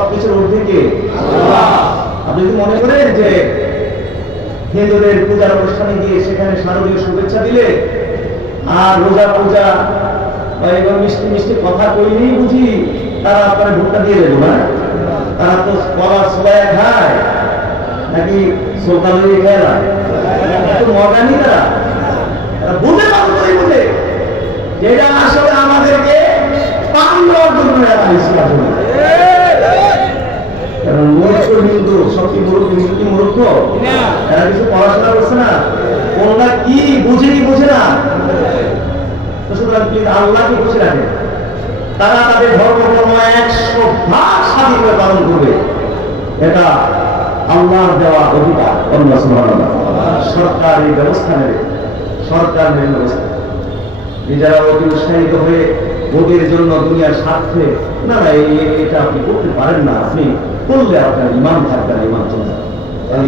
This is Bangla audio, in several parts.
সবকিছুর ঊর্ধ্বে কে? আপনি যদি মনে করেন যে হিন্দুদের পূজার অনুষ্ঠানে গিয়ে সেখানে শারদীয় শুভেচ্ছা দিলে আর রোজা পূজা বা এবার মিষ্টি মিষ্টি কথা কইলেই বুঝি তারা আপনার ভোটটা দিয়ে দেবো না? তারা তো কলা সোলায় খায় নাকি সোলতা লইয়ে খায় না? একটু মর্গানি তারা বুঝে ভালো করে বুঝে যেটা আসলে আমাদেরকে পান দেওয়ার জন্য কারণ মূর্খ হিন্দু সব কি মূর্খ? এরা কিছু পড়াশোনা করছে না, কোনটা কি বুঝে কি বুঝে না। তো সুতরাং প্লিজ আল্লাহকে খুশি রাখে, তারা তাদের ধর্মকর্ম 100% স্বাধীনভাবে পালন করবে, এটা আল্লাহর দেওয়া অধিকার। আল্লাহ সুবহানাল্লাহ সরকার এই ব্যবস্থা নেবে, সরকার নেবে ব্যবস্থা। নিজেরা অতি উৎসাহিত হয়ে ভোটের জন্য দুনিয়ার স্বার্থে না না এটা আপনি করতে পারেন না, আপনি করলে আপনার ইমান থাকবে না, ইমান চলবে।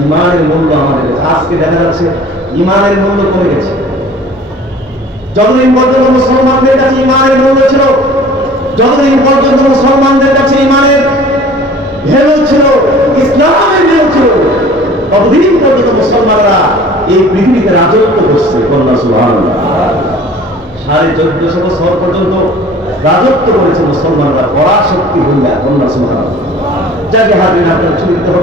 ইমানের মূল্য আমাদের কাছে আজকে দেখা যাচ্ছে ইমানের মূল্য কমে গেছে। যতদিন পর্যন্ত মুসলমানদের কাছে ইমানের মূল্য ছিল, যতদিন পর্যন্ত মুসলমানদের কাছে ইমানের ভ্যালু ছিল, ইসলামের ভ্যালু ছিল, ততদিন পর্যন্ত মুসলমানরা এই পৃথিবীতে রাজত্ব করছে। সুবহানাল্লাহ 1450 বছর পর্যন্ত রাজত্ব করেছে মুসলমানরা পরাশক্তি হইয়া। সুবহানাল্লাহ যাকে হাজির আপনার চুরিতে হবে।